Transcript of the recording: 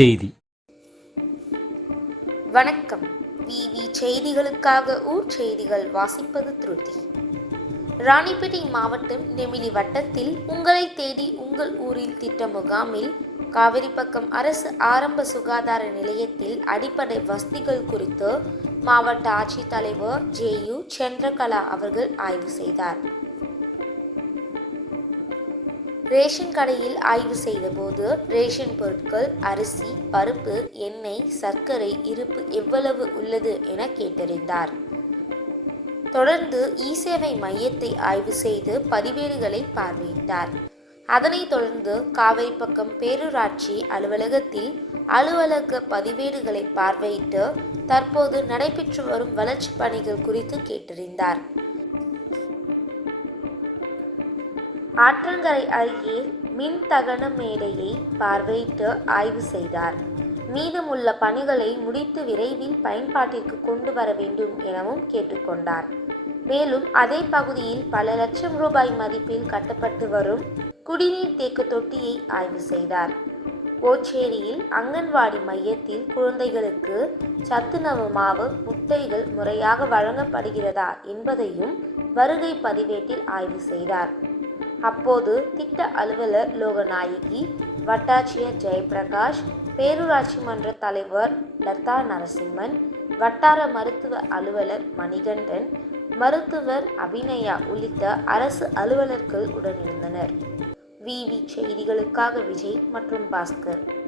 செய்தி. வணக்கம். விவி செய்திகளுக்காக ஊர் செய்திகள் வாசிப்பது திருதி. ராணிப்பேட்டை மாவட்டம் நெமிலி வட்டத்தில் உங்களை தேடி உங்கள் ஊரில் திட்ட முகாமில் காவிரிப்பக்கம் அரசு ஆரம்ப சுகாதார நிலையத்தில் அடிப்படை வசதிகள் குறித்து மாவட்ட ஆட்சித்தலைவர் ஜேயு சந்திரகலா அவர்கள் ஆய்வு செய்தார். ரேஷன் கடையில் ஆய்வு செய்தபோது ரேஷன் பொருட்கள், அரிசி, பருப்பு, எண்ணெய், சர்க்கரை இருப்பு எவ்வளவு உள்ளது என கேட்டறிந்தார். தொடர்ந்து இ-சேவை மையத்தை ஆய்வு செய்து பதிவேடுகளை பார்வையிட்டார். அதனைத் தொடர்ந்து காவிரிப்பக்கம் பேரூராட்சி அலுவலகத்தில் அலுவலக பதிவேடுகளை பார்வையிட்டு தற்போது நடைபெற்று வரும் வளர்ச்சி பணிகள் குறித்து கேட்டறிந்தார். ஆற்றங்கரை அருகே மின் தகன மேடையை பார்வையிட்டு ஆய்வு செய்தார். மீதமுள்ள பணிகளை முடித்து விரைவில் பயன்பாட்டிற்கு கொண்டு வர வேண்டும் எனவும் கேட்டுக்கொண்டார். மேலும் அதே பகுதியில் பல லட்சம் ரூபாய் மதிப்பில் கட்டப்பட்டு வரும் குடிநீர் தேக்க தொட்டியை ஆய்வு செய்தார். ஓச்சேரியில் அங்கன்வாடி மையத்தில் குழந்தைகளுக்கு சத்துணவு மாவு, முட்டைகள் முறையாக வழங்கப்படுகிறதா என்பதையும் வருகை பதிவேட்டில் ஆய்வு செய்தார். அப்போது திட்ட அலுவலர் லோகநாயகி, வட்டாட்சியர் ஜெயபிரகாஷ், பேரூராட்சி மன்ற தலைவர் லதா நரசிம்மன், வட்டார மருத்துவ அலுவலர் மணிகண்டன், மருத்துவர் அபிநயா உள்ளிட்ட அரசு அலுவலர்கள் உடனிருந்தனர். விவி செய்திகளுக்காக விஜய் மற்றும் பாஸ்கர்.